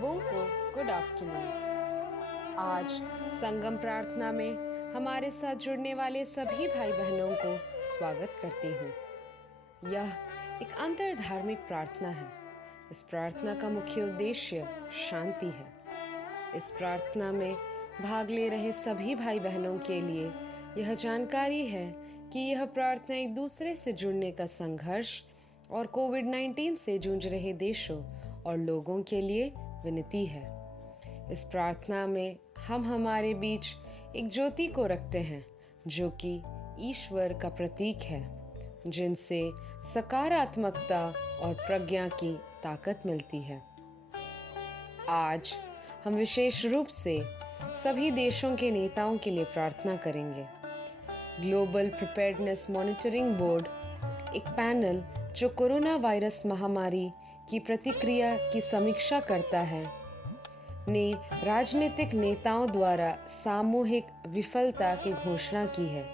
सबों को good afternoon. आज संगम प्रार्थना में हमारे साथ जुड़ने वाले सभी भाई बहनों को स्वागत करती हूँ। यह एक अंतरधार्मिक प्रार्थना है। इस प्रार्थना का मुख्य उद्देश्य शांति है। इस प्रार्थना में भाग ले रहे सभी भाई बहनों के लिए यह जानकारी है कि यह प्रार्थना एक दूसरे से जुड़ने का संघर्ष और कोविड-19 से जूझ रहे देशों और लोगों के लिए विनती है। इस प्रार्थना में हम हमारे बीच एक ज्योति को रखते हैं जो कि ईश्वर का प्रतीक है, जिनसे सकारात्मकता और प्रज्ञा की ताकत मिलती है। आज हम विशेष रूप से सभी देशों के नेताओं के लिए प्रार्थना करेंगे। ग्लोबल प्रिपेयर्डनेस मॉनिटरिंग बोर्ड, एक पैनल जो कोरोना वायरस महामारी की प्रतिक्रिया की समीक्षा करता है, ने राजनीतिक नेताओं द्वारा सामूहिक विफलता की घोषणा की है,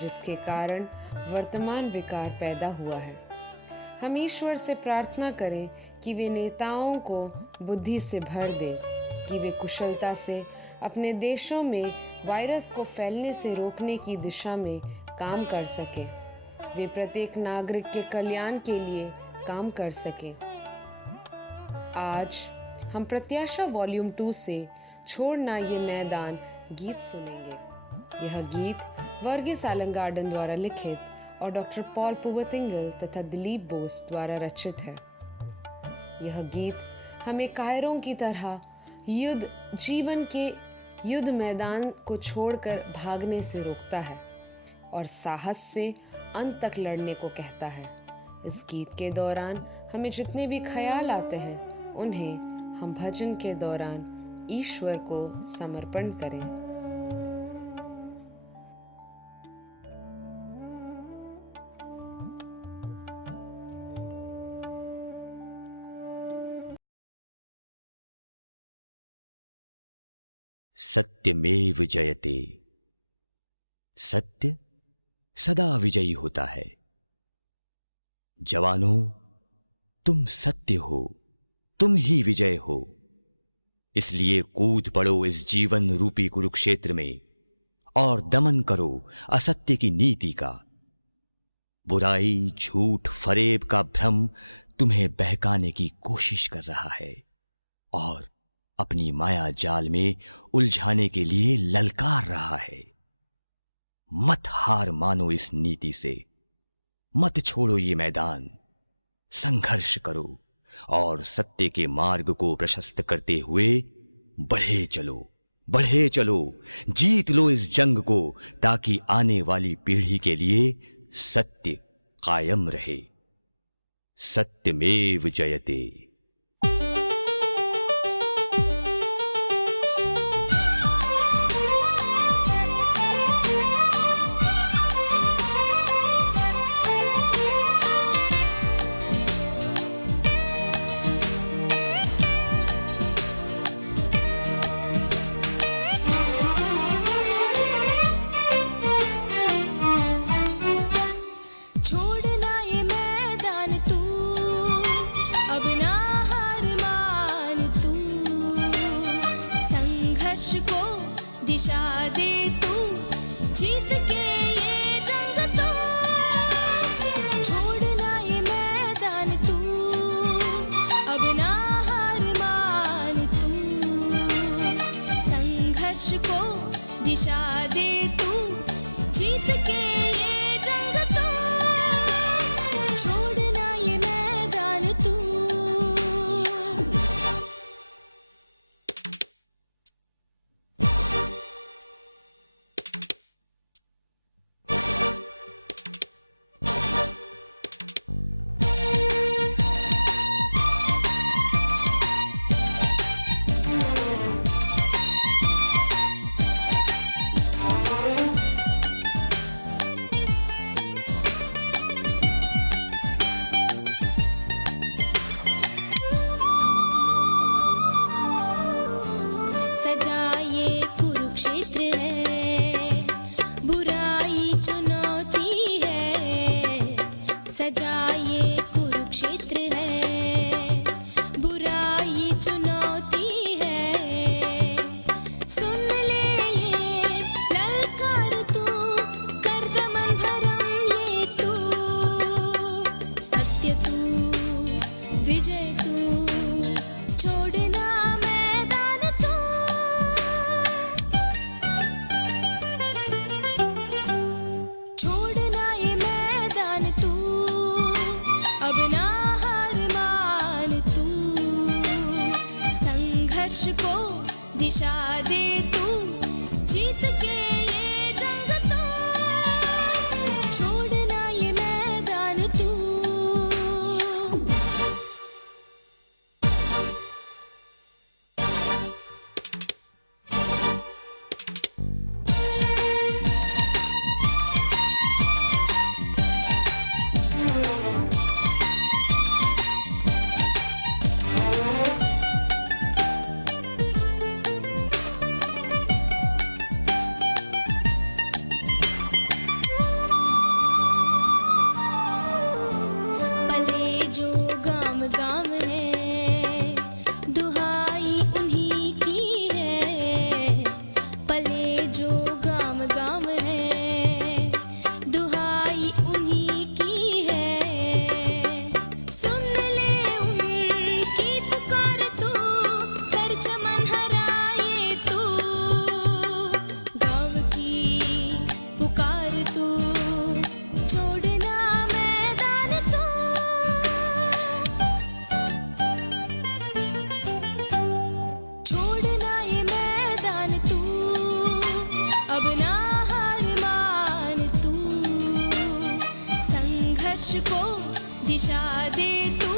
जिसके कारण वर्तमान विकार पैदा हुआ है। हम ईश्वर से प्रार्थना करें कि वे नेताओं को बुद्धि से भर दे कि वे कुशलता से अपने देशों में वायरस को फैलने से रोकने की दिशा में काम कर सकें। वे प्रत्येक नागरिक के कल्याण के लिए काम कर सकें। आज हम प्रत्याशा वॉल्यूम 2 से छोड़ना ये मैदान गीत सुनेंगे। यह गीत वर्गीस एलन गार्डन द्वारा लिखित और डॉक्टर पॉल पुवतिंगल तथा दिलीप बोस द्वारा रचित है। यह गीत हमें कायरों की तरह जीवन के युद्ध मैदान को छोड़कर भागने से रोकता है और साहस से अंत तक लड़ने को कहता है। इस गीत के दौरान हमें जितने भी ख्याल आते हैं, उन्हें हम भजन के दौरान ईश्वर को समर्पण करें। सत्यमेव जयते। सत्य सदा विजयी होता है। जवानों, तुम सत्य हो, तुम ही विजय हो। इसलिए कूद पड़ो इस जीवन रूपी कुरुक्षेत्र में और दमन करो असत्य की नीति का। बुराई, झूठ, फरेब का भ्रम तुम्हें बहकाने की कोशिश कर रहा है और अपनी माया जाल में उलझाने के लिए ललकार रहा है। मत हार मानो इस नीति से, मत छोड़ो ये मैदान। संघर्ष करो और सत्य के मार्ग को प्रशस्त करते हुए बढ़े चलो, जीत लो इस जंग को, ताकि आने वाली पीढ़ी के लिए सत्य कायम रहे। सत्यमेव जयते। दिशा दे तू, जीत के ये जंग तू। छोड़ना ये मैदान तू, अब ना हार मान तू। संघर्ष को दिशा दे तू, जीत के ये जंग तू। छोड़ना ये मैदान तू। सजा ये कुरुक्षेत्र है, बुराई चुनौती है। सजा ये कुरुक्षेत्र है, बुराई चुनौती को दिशा दे तू, जीत के ये जंग तो छोड़ना ये मैदान तू। पले जो गाम गाम है, दुहाई उन्हीं की है। पले जो गाम गाम है, दुहाई उन्हीं की है। सुन ले उनकी पुकार तू, कर चमन हराए तू। गाँव की पुकार तू, छोड़ना मैदान तू। छोड़ना ये मैदान तू, अब ना हार मान तू। संघर्ष को दिशा दे तू,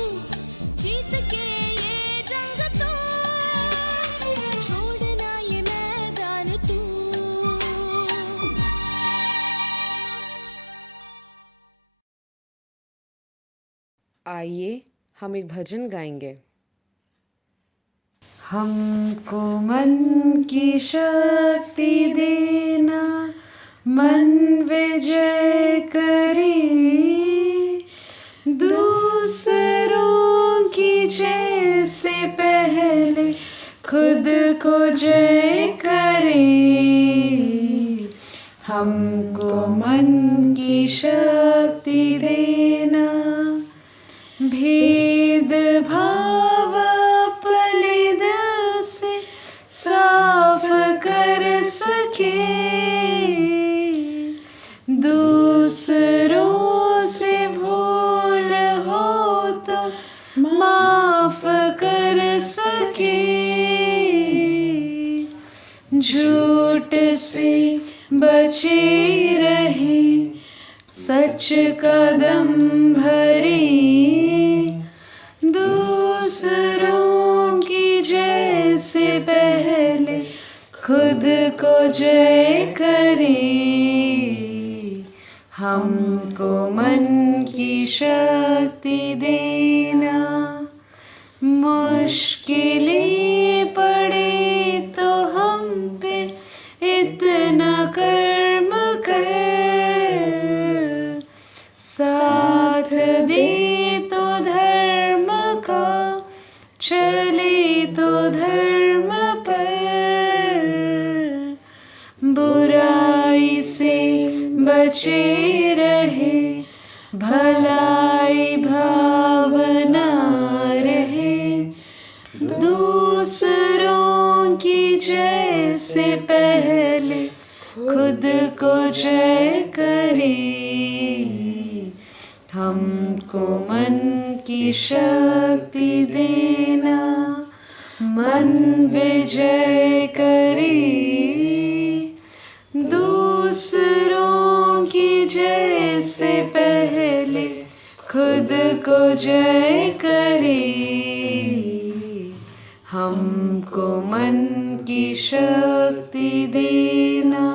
जीत के ये जंग तो छोड़ना ये मैदान तू। आइए हम एक भजन गाएंगे। हमको मन की शक्ति देना, मन विजय करे, दूसरों की जैसे पहले खुद को जय करे। हमको मन की शक्ति देना, भेद भाव अपने दिल से साफ कर सके, दूसरों से भूल हो तो माफ कर सके, झूठ से बचे रहे, सच कदम भरे, दूसरों की जैसे पहले खुद को जय करे। हमको मन की शक्ति देना, मुश्किलें पड़े तो हम पे इतना कर्म कर, साथ दे तो धर्म का, चले तो धर्म पर, बुराई से बचे रहे, भलाई भावना रहे, दूसरों की जैसे पहले खुद को जय करे। हमको मन की शक्ति देना, मन विजय करे, दूसरों की जैसे पहले खुद को जय करे। हमको मन की शक्ति देना।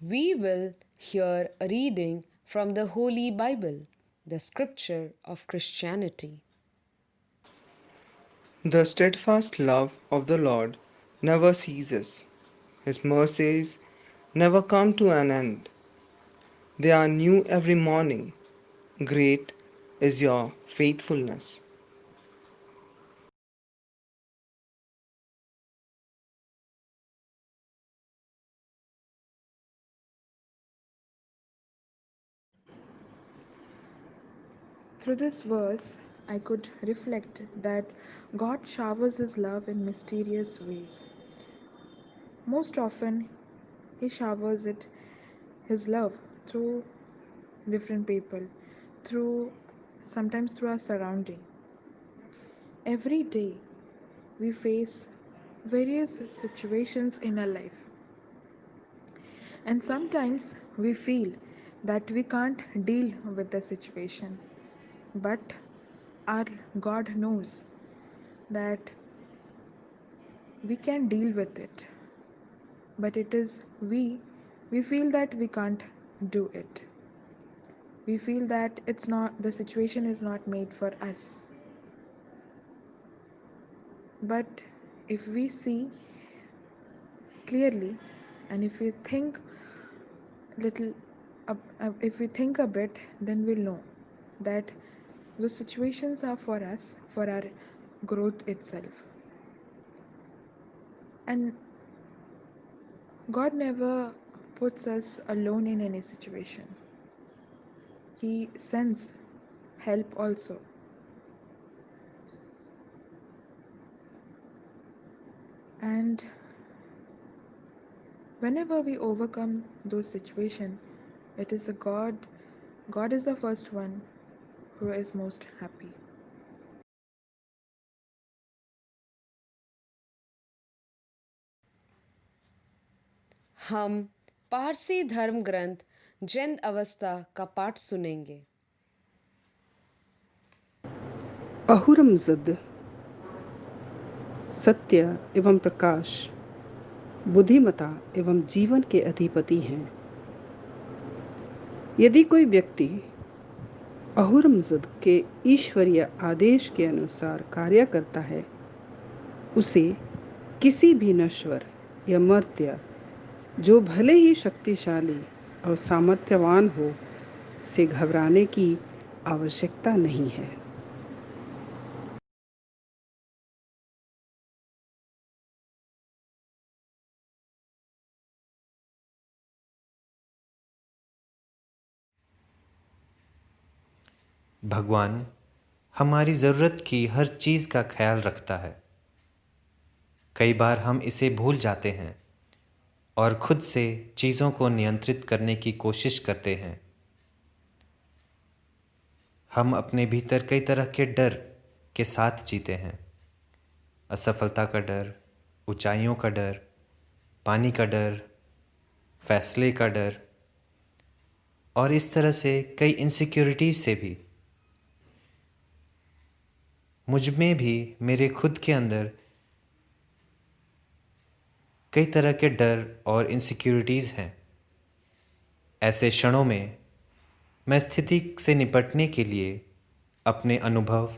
We will hear a reading from the Holy Bible, the scripture of Christianity. The steadfast love of the Lord never ceases. His mercies never come to an end. They are new every morning. Great is your faithfulness. Through this verse, I could reflect that God showers His love in mysterious ways. Most often, He showers His love through different people, through sometimes through our surrounding. Every day we face various situations in our life, and sometimes we feel that we can't deal with the situation, but our God knows that we can deal with it, but it is we feel that we can't do it. We feel that it's not, the situation is not made for us. But if we see clearly, and if we think little if we think a bit, then we'll know that those situations are for us, for our growth itself. And God never puts us alone in any situation. He sends help also. And whenever we overcome those situations, it is a God is the first one who is most happy. हम पारसी धर्म ग्रंथ जिंद अवस्था का पाठ सुनेंगे। अहुरमज़द सत्य एवं प्रकाश, बुद्धिमता एवं जीवन के अधिपति हैं। यदि कोई व्यक्ति अहुरमज़द के ईश्वरीय आदेश के अनुसार कार्य करता है, उसे किसी भी नश्वर या मर्त्य, जो भले ही शक्तिशाली और सामर्थ्यवान हो, से घबराने की आवश्यकता नहीं है। भगवान हमारी ज़रूरत की हर चीज़ का ख्याल रखता है। कई बार हम इसे भूल जाते हैं और खुद से चीज़ों को नियंत्रित करने की कोशिश करते हैं। हम अपने भीतर कई तरह के डर के साथ जीते हैं। असफलता का डर, ऊंचाइयों का डर, पानी का डर, फैसले का डर, और इस तरह से कई इनसिक्योरिटीज़ से भी। मुझ में भी मेरे खुद के अंदर कई तरह के डर और इनसिक्योरिटीज़ हैं। ऐसे क्षणों में मैं स्थिति से निपटने के लिए अपने अनुभव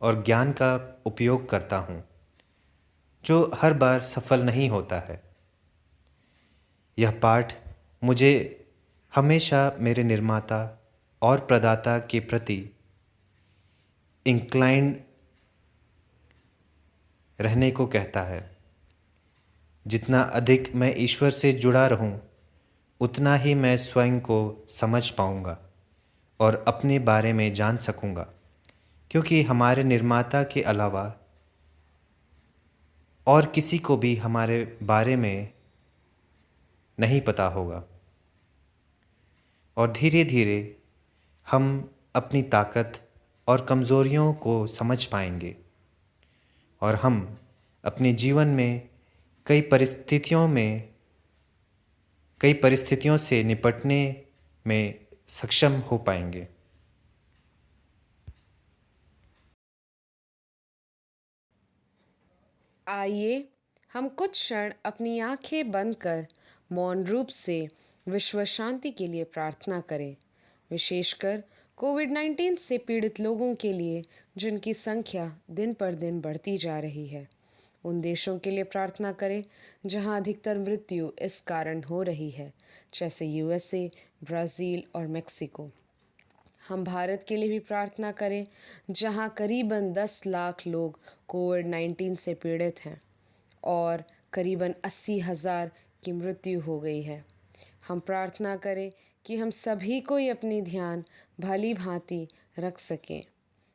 और ज्ञान का उपयोग करता हूँ, जो हर बार सफल नहीं होता है। यह पाठ मुझे हमेशा मेरे निर्माता और प्रदाता के प्रति इंक्लाइंड रहने को कहता है। जितना अधिक मैं ईश्वर से जुड़ा रहूं, उतना ही मैं स्वयं को समझ पाऊंगा और अपने बारे में जान सकूंगा, क्योंकि हमारे निर्माता के अलावा और किसी को भी हमारे बारे में नहीं पता होगा। और धीरे धीरे हम अपनी ताकत और कमज़ोरियों को समझ पाएंगे और हम अपने जीवन में कई परिस्थितियों से निपटने में सक्षम हो पाएंगे। आइए हम कुछ क्षण अपनी आंखें बंद कर मौन रूप से विश्व शांति के लिए प्रार्थना करें, विशेषकर कोविड-19 से पीड़ित लोगों के लिए जिनकी संख्या दिन पर दिन बढ़ती जा रही है। उन देशों के लिए प्रार्थना करें जहां अधिकतर मृत्यु इस कारण हो रही है, जैसे यूएसए, ब्राज़ील और मेक्सिको। हम भारत के लिए भी प्रार्थना करें जहां करीबन 10 लाख लोग कोविड-19 से पीड़ित हैं और करीबन 80,000 की मृत्यु हो गई है। हम प्रार्थना करें कि हम सभी कोई अपनी ध्यान भली भांति रख सकें।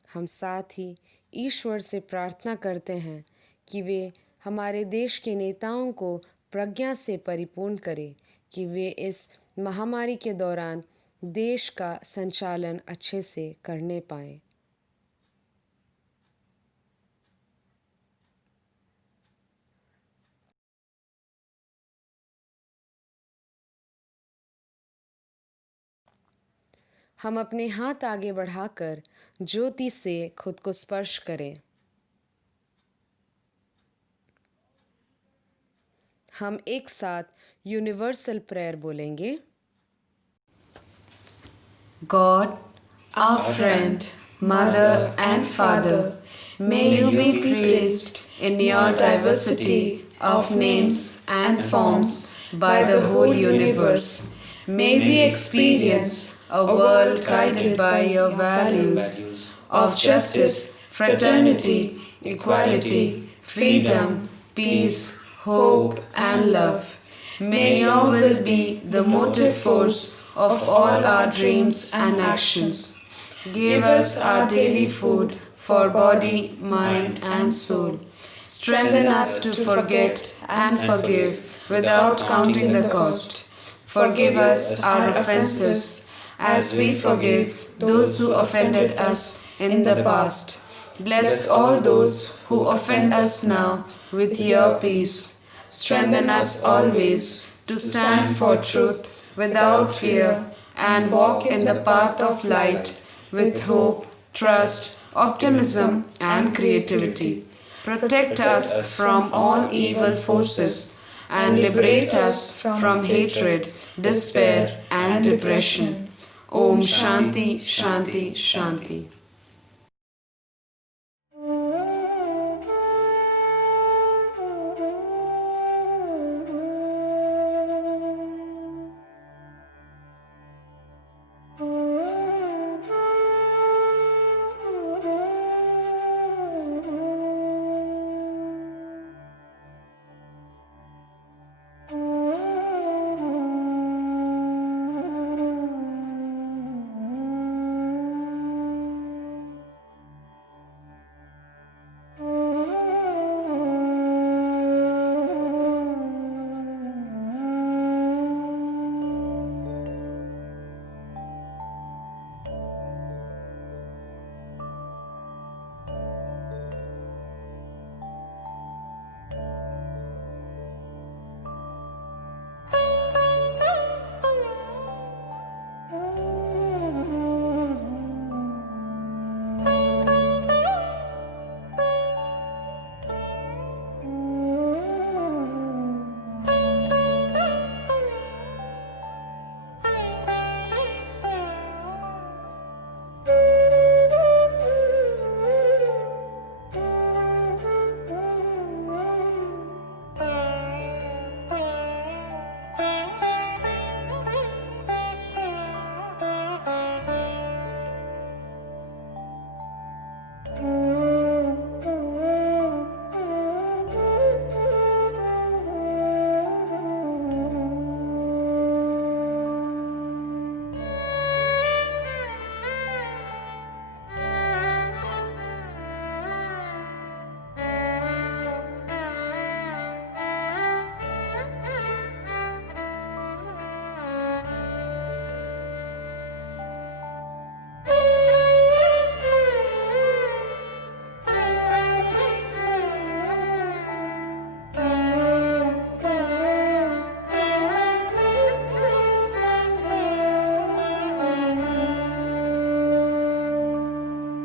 हम साथ ही ईश्वर से प्रार्थना करते हैं कि वे हमारे देश के नेताओं को प्रज्ञा से परिपूर्ण करें कि वे इस महामारी के दौरान देश का संचालन अच्छे से करने पाएं। हम अपने हाथ आगे बढ़ाकर ज्योति से खुद को स्पर्श करें। हम एक साथ यूनिवर्सल प्रेयर बोलेंगे। God, our friend, mother and father, may you be praised in your diversity of names and forms by the whole universe. May we experience a world guided by your values of justice, fraternity, equality, freedom, peace, hope, and love. May your will be the motive force of all our dreams and actions. Give us our daily food for body, mind, and soul. Strengthen us to forget and forgive without counting the cost. Forgive us our offenses as we forgive those who offended us in the past. Bless all those who offend us now with your peace. Strengthen us always to stand for truth without fear and walk in the path of light with hope, trust, optimism, and creativity. Protect us from all evil forces and liberate us from hatred, despair, and depression. Om Shanti, Shanti, Shanti.